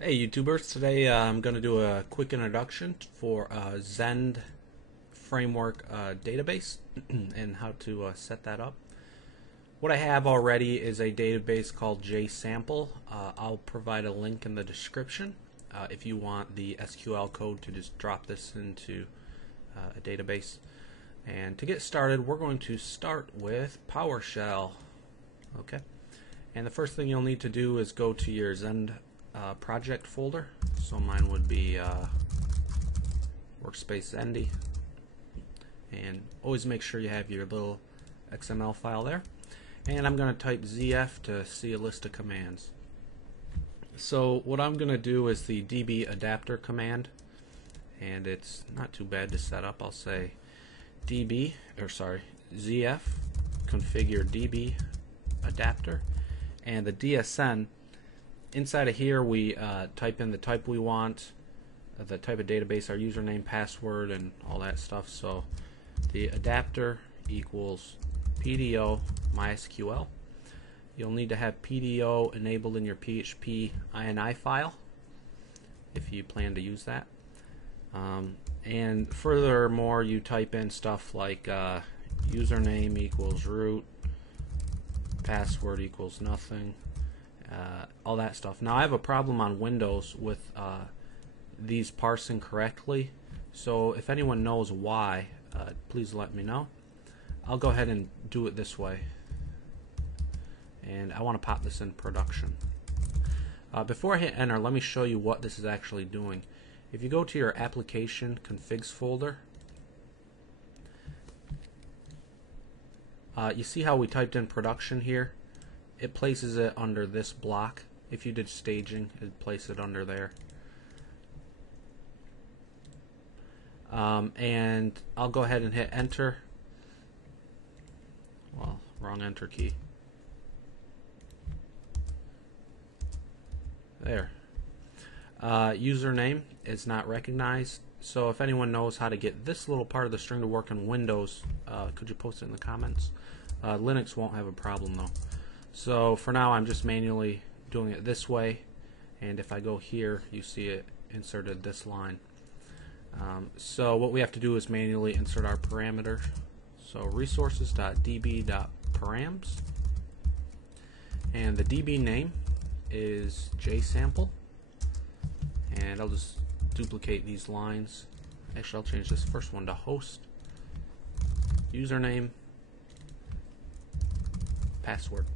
Hey YouTubers, today I'm going to do a quick introduction for Zend framework database and how to set that up. What I have already is a database called JSample. I'll provide a link in the description if you want the SQL code to just drop this into a database. And to get started, we're going to start with PowerShell. Okay. And the first thing you'll need to do is go to your Zend project folder. So mine would be workspace Zendy, and always make sure you have your little XML file there. And I'm going to type ZF to see a list of commands. So what I'm going to do is the db adapter command, and it's not too bad to set up. I'll say ZF configure db adapter, and the DSN. Inside of here we type in the type we want, the type of database, our username, password, and all that stuff. So the adapter equals PDO MySQL. You'll need to have PDO enabled in your PHP INI file if you plan to use that. And furthermore, you type in stuff like username equals root, password equals nothing, all that stuff. Now I have a problem on Windows with these parsing correctly, so if anyone knows why, please let me know. I'll go ahead and do it this way, and I want to pop this in production. Before I hit enter, let me show you what this is actually doing. If you go to your application configs folder, you see how we typed in production here? It places it under this block. If you did staging, it'd place it under there. And I'll go ahead and hit enter. Well, wrong enter key. There. Username is not recognized. So if anyone knows how to get this little part of the string to work in Windows, could you post it in the comments? Linux won't have a problem though. So for now I'm just manually doing it this way, and if I go here you see it inserted this line. So what we have to do is manually insert our parameter. So resources.db.params, and the DB name is JSample, and I'll just duplicate these lines. Actually, I'll change this first one to host, username, password,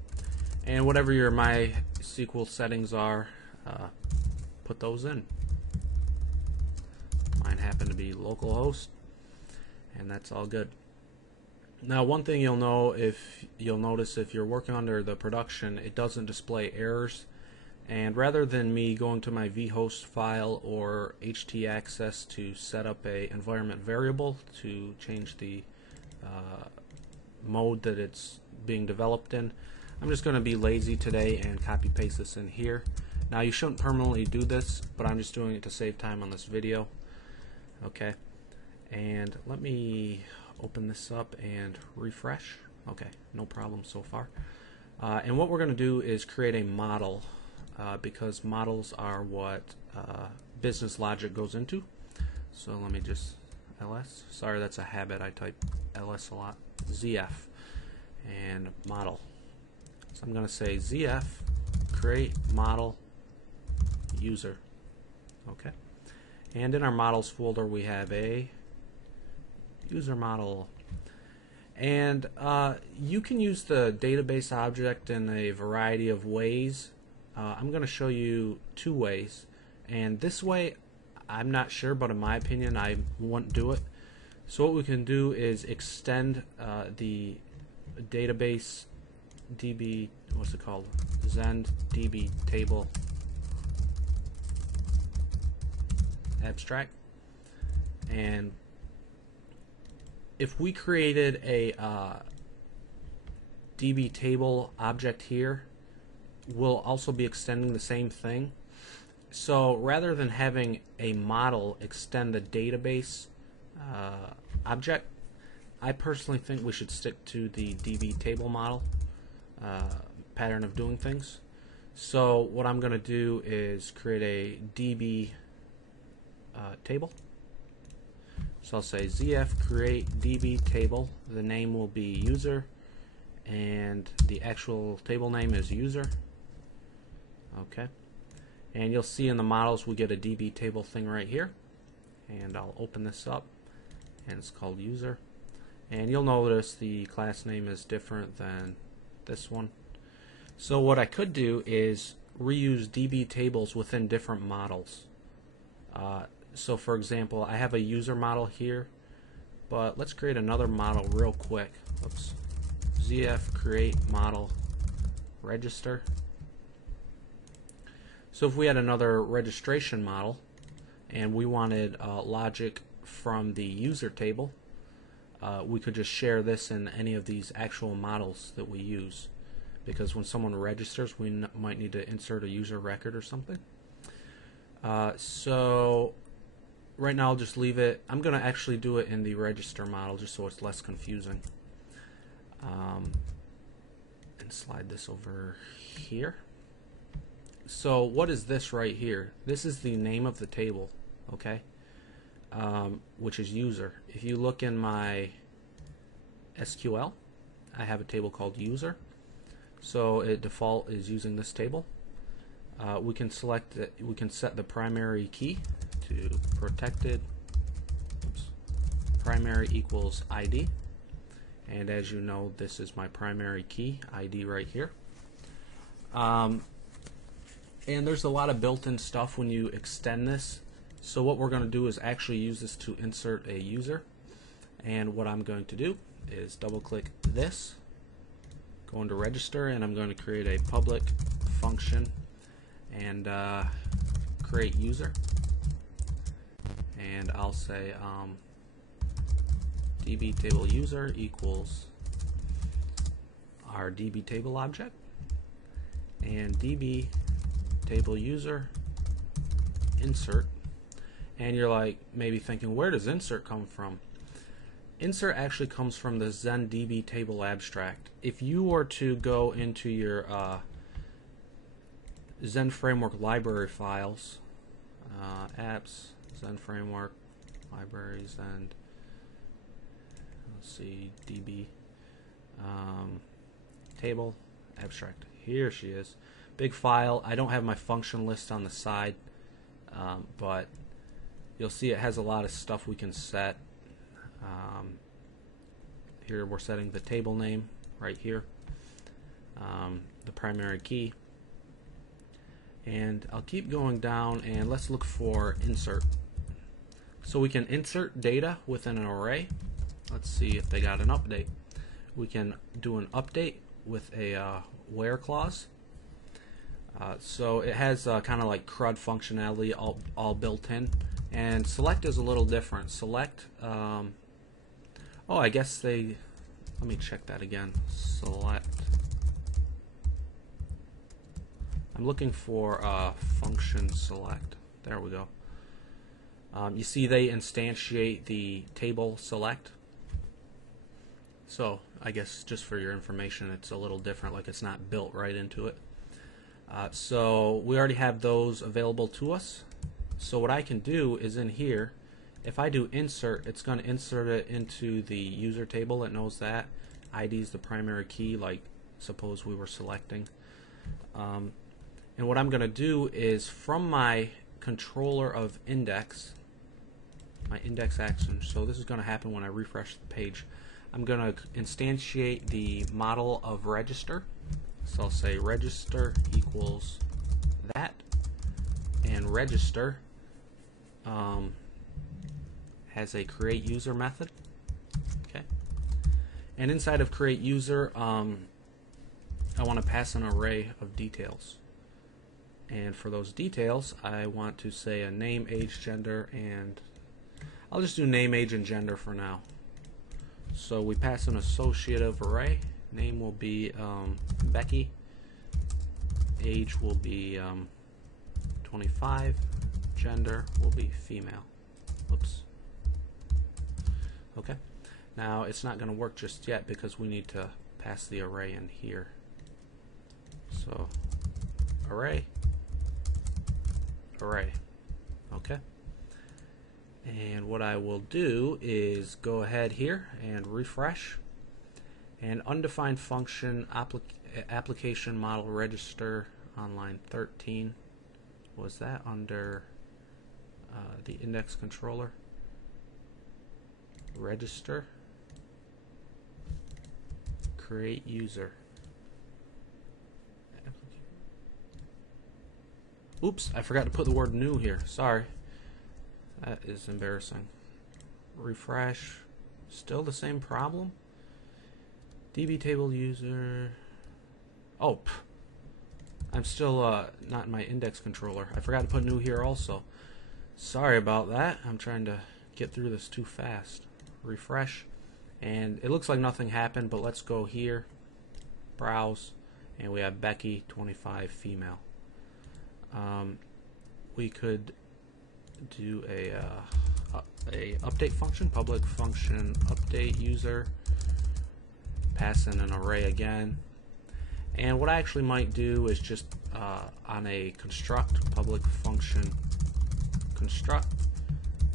and whatever your MySQL settings are, put those in. Mine happen to be localhost, and that's all good. Now, one thing you'll notice if you're working under the production, it doesn't display errors. And rather than me going to my vhost file or htaccess to set up a environment variable to change the mode that it's being developed in, I'm just going to be lazy today and copy paste this in here. Now you shouldn't permanently do this, but I'm just doing it to save time on this video. Okay, and let me open this up and refresh. Okay, no problem so far. And what we're going to do is create a model, because models are what business logic goes into. So let me just ls. Sorry, that's a habit. I type ls a lot. ZF and model. So I'm going to say ZF create model user. Okay. And in our models folder we have a user model. And you can use the database object in a variety of ways. I'm going to show you two ways, and this way I'm not sure, but in my opinion I won't do it. So what we can do is extend the database DB, what's it called? Zend DB table abstract. And if we created a DB table object here, we'll also be extending the same thing. So rather than having a model extend the database object, I personally think we should stick to the DB table model pattern of doing things. So what I'm going to do is create a DB table. So I'll say ZF create DB table. The name will be user, and the actual table name is user. Okay, and you'll see in the models we get a DB table thing right here, and I'll open this up, and it's called user. And you'll notice the class name is different than this one. So what I could do is reuse DB tables within different models. So for example, I have a user model here, but let's create another model real quick. Oops. ZF create model register. So if we had another registration model and we wanted logic from the user table, we could just share this in any of these actual models that we use, because when someone registers we might need to insert a user record or something. So right now I'll just leave it. I'm going to actually do it in the register model just so it's less confusing. And slide this over here. So what is this right here? This is the name of the table, okay? Which is user. If you look in my SQL, I have a table called user. So it default is using this table. We can select it, we can set the primary key to protected. Oops, primary equals ID, and as you know, this is my primary key ID right here. And there's a lot of built-in stuff when you extend this. So what we're going to do is actually use this to insert a user, and what I'm going to do is double click this, go into register, and I'm going to create a public function and create user, and I'll say DB table user equals our DB table object, and DB table user insert. And you're like maybe thinking, where does insert come from? Insert actually comes from the Zend DB table abstract. If you were to go into your Zend framework library files, apps, Zend framework, libraries, and let's see, DB table abstract. Here she is. Big file. I don't have my function list on the side, but you'll see it has a lot of stuff we can set. Here we're setting the table name right here, the primary key, and I'll keep going down, and let's look for insert. So we can insert data within an array. Let's see if they got an update. We can do an update with a where clause. So it has kind of like CRUD functionality all built in, and select is a little different. Select, oh, I guess they, let me check that again. Select, I'm looking for function select. There we go. You see they instantiate the table select. So I guess just for your information, it's a little different, like it's not built right into it. So we already have those available to us. So what I can do is in here, if I do insert, it's going to insert it into the user table. It knows that ID is the primary key, like suppose we were selecting. And what I'm going to do is from my controller of index, my index action, so this is going to happen when I refresh the page, I'm going to instantiate the model of register. So I'll say register equals that, and register has a create user method. Okay, and inside of create user, I want to pass an array of details, and for those details I want to say a name, age, gender, and I'll just do name, age, and gender for now. So we pass an associative array. Name will be Becky, age will be 25, gender will be female. Oops. Okay, now it's not going to work just yet because we need to pass the array in here. So array, array. Okay. And what I will do is go ahead here and refresh, and undefined function application model register on line 13. Was that under the index controller? Register, create user. Oops, I forgot to put the word new here. Sorry. That is embarrassing. Refresh. Still the same problem. DB table user. Oh, I'm still not in my index controller. I forgot to put new here also. Sorry about that. I'm trying to get through this too fast. Refresh. And it looks like nothing happened, but let's go here. Browse. And we have Becky, 25, female. We could do a update function, public function update user, pass in an array again. And what I actually might do is just on a construct, public function construct,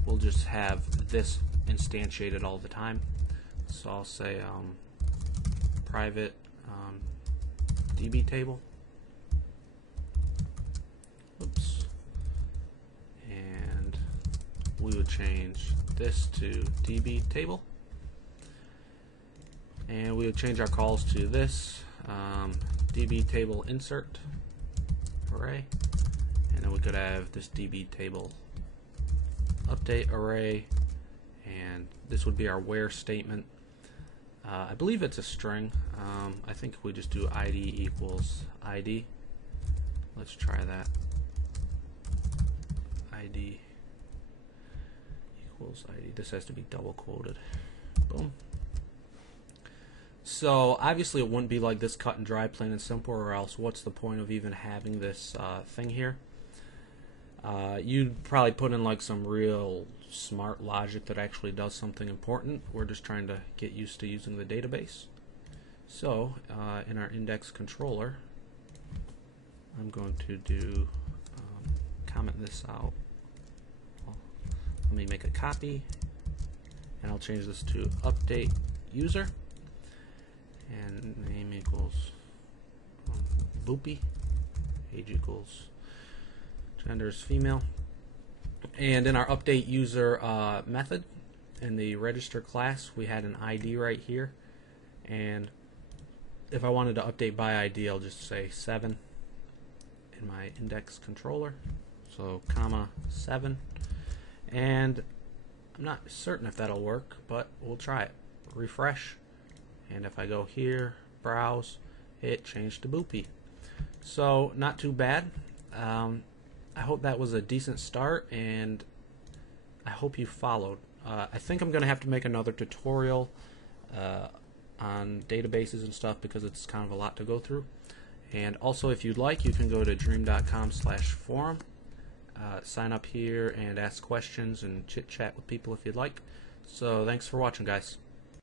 we'll just have this instantiated all the time. So I'll say private DB table. Oops. And we would change this to DB table. And we would change our calls to this DB table insert array. And then we could have this DB table update array. And this would be our where statement. I believe it's a string. I think we just do ID equals ID. Let's try that. ID equals ID. This has to be double quoted. Boom. So obviously it wouldn't be like this cut and dry, plain and simple, or else what's the point of even having this thing here? You'd probably put in like some real smart logic that actually does something important. We're just trying to get used to using the database. So in our index controller, I'm going to do comment this out. Let me make a copy, and I'll change this to update user, and name equals Boopy, age equals gender is female. And in our update user method, in the register class, we had an ID right here, and if I wanted to update by ID, I'll just say 7 in my index controller, so comma 7, and I'm not certain if that'll work, but we'll try it. Refresh, and if I go here, browse, it changed to Boopy. So not too bad. I hope that was a decent start, and I hope you followed. I think I'm going to have to make another tutorial on databases and stuff because it's kind of a lot to go through. And also, if you'd like, you can go to dream.com/forum, sign up here and ask questions and chit chat with people if you'd like. So thanks for watching, guys.